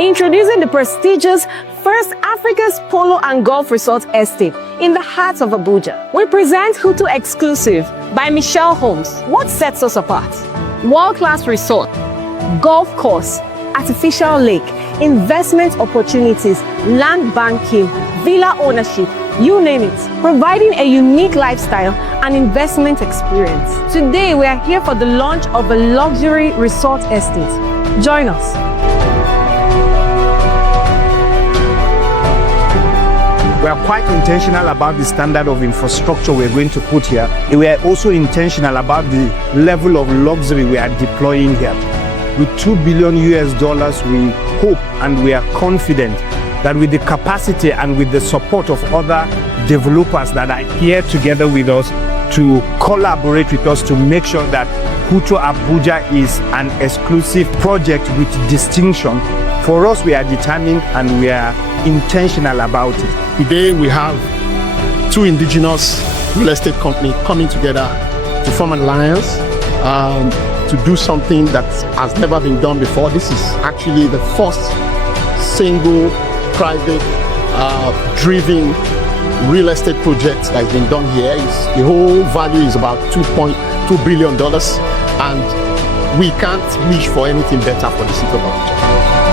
Introducing the prestigious First Africa's Polo and Golf Resort Estate in the heart of Abuja. We present Hutu Exclusive by Michelle Homes. What sets us apart? World-class resort, golf course, artificial lake, investment opportunities, land banking, villa ownership, you name it, providing a unique lifestyle and investment experience. Today, we are here for the launch of a luxury resort estate. Join us. We are quite intentional about the standard of infrastructure we're going to put here. We are also intentional about the level of luxury we are deploying here. With $2 billion, we hope and we are confident that with the capacity and with the support of other developers that are here together with us to collaborate with us to make sure that Hutu Abuja is an exclusive project with distinction. For us, we are determined and we are intentional about it. Today we have two indigenous real estate companies coming together to form an alliance to do something that has never been done before. This is actually the first single private driven real estate project that has been done here. The whole value is about $2.2 billion, and we can't wish for anything better for the city of Abuja.